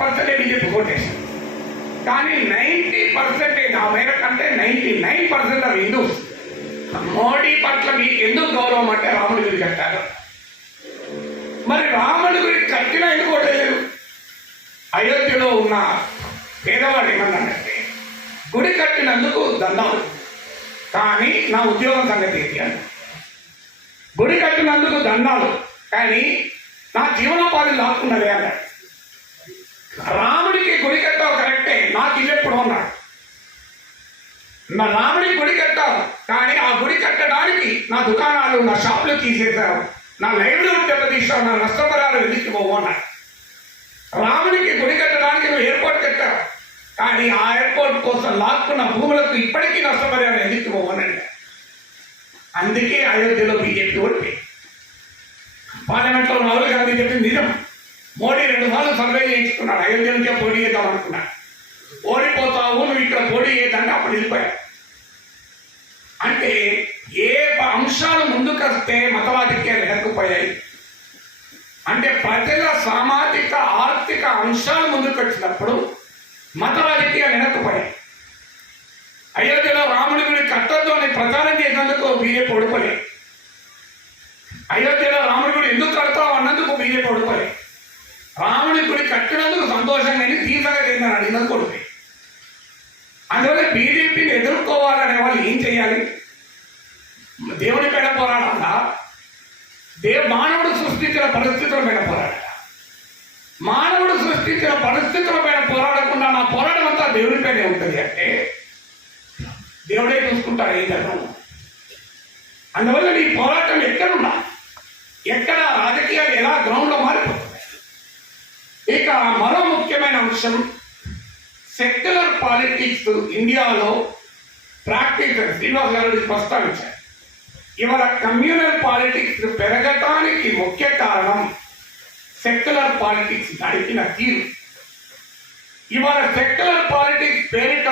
Percentage BJP ఓటేశారు కానీ ninety percentage ఆ మేర కంటే ninety nine percent of Hindus Modi పట్ల మీకు ఎందుకు గౌరవం అంటే రాముడి గురి కట్టారు మరి రాముడి గురి కట్టినా ఎందుకు లేదు అయోధ్యలో ఉన్న పేదవాడు ఏమన్నాడంటే గుడి కట్టినందుకు దండాలు. కానీ నా ఉద్యోగం సంగతి ఏంటి అని. గుడి కట్టినందుకు దండాలు. కానీ నా జీవనోపాధి లాక్కున్నదే అన్నాడు. రాముడికి గుడి కట్టావు కరెక్టే. నాకు ఇల్లు ఎప్పుడు ఉన్నాడు నా రాముడికి గుడి కట్టావు కానీ ఆ గుడి కట్టడానికి నా దుకాణాలు నా షాపులు తీసేశావు. నా లైవ్లీహుడ్ దెబ్బతీసావు నా నష్టపరాలు వెలికి పోవు అన్నాడు రాముడికి గుడి కట్టడానికి నువ్వు ఎయిర్పోర్ట్ కట్టావు కానీ ఆ ఎయిర్పోర్ట్ కోసం లాక్కున్న భూములకు ఇప్పటికీ నష్టపరిహారం ఎందుకు పోవనండి అందుకే అయోధ్యలో బీజేపీ ఓడిపోయి పార్లమెంట్లో రాహుల్ గాంధీ చెప్పింది నిజం. మోడీ రెండు సార్లు సర్వే చేయించుకున్నాడు. అయోధ్య పోటీ చేద్దాం అనుకున్నాడు. ఓడిపోతావు నువ్వు ఇక్కడ పోటీ చేద్దంటే అప్పుడు వెళ్ళిపోయావు అంటే ఏ అంశాలు ముందుకొస్తే మతవాదికి వెనక్కుపోయాయి. అంటే ప్రజల సామాజిక ఆర్థిక అంశాలు ముందుకు వచ్చినప్పుడు వెనక్కుపోయాయి. అయోధ్యలో రాముడి గుడి కట్టొద్దు అని ప్రచారం చేసినందుకు బీజేపీ ఓడిపోలేదు. అయోధ్యలో రాముడు గుడి ఎందుకు కడతావు అన్నందుకు బీజేపీ ఓడిపోలే రాముడి గుడి కట్టినందుకు కానీ తీవ్రంగా తీసగా చేద్దాను అందువల్ల బీజేపీని ఎదుర్కోవాలనే వాళ్ళు ఏం చేయాలి? దేవుని పేడ పోరాడాలా? దే మానవుడు సృష్టించిన పరిస్థితుల మీద పోరాడాలి? మానవుడు సృష్టించిన పరిస్థితుల మీద పోరాడకుండా నా పోరాటం అంతా దేవునిపైనే ఉంటుంది అంటే దేవుడే చూసుకుంటాడు ఏం జరగదు అందువల్ల నీ పోరాటం ఎక్కడున్నా? ఎక్కడ రాజకీయాలు ఎలా గ్రౌండ్లో మారిపోతుంది ఇక మరో ముఖ్యమైన సెక్యులర్ పాలిటిక్స్ ఇండియాలో ప్రాక్టీస్ శ్రీనివాస్ గారు ప్రస్తావించారు ఇవాళ కమ్యూనల్ పాలిటిక్స్ పెరగటానికి ముఖ్య కారణం సెక్యులర్ పాలిటిక్స్ నడిపిన తీరు ఇవాళ సెక్యులర్ పాలిటిక్స్ పేరిట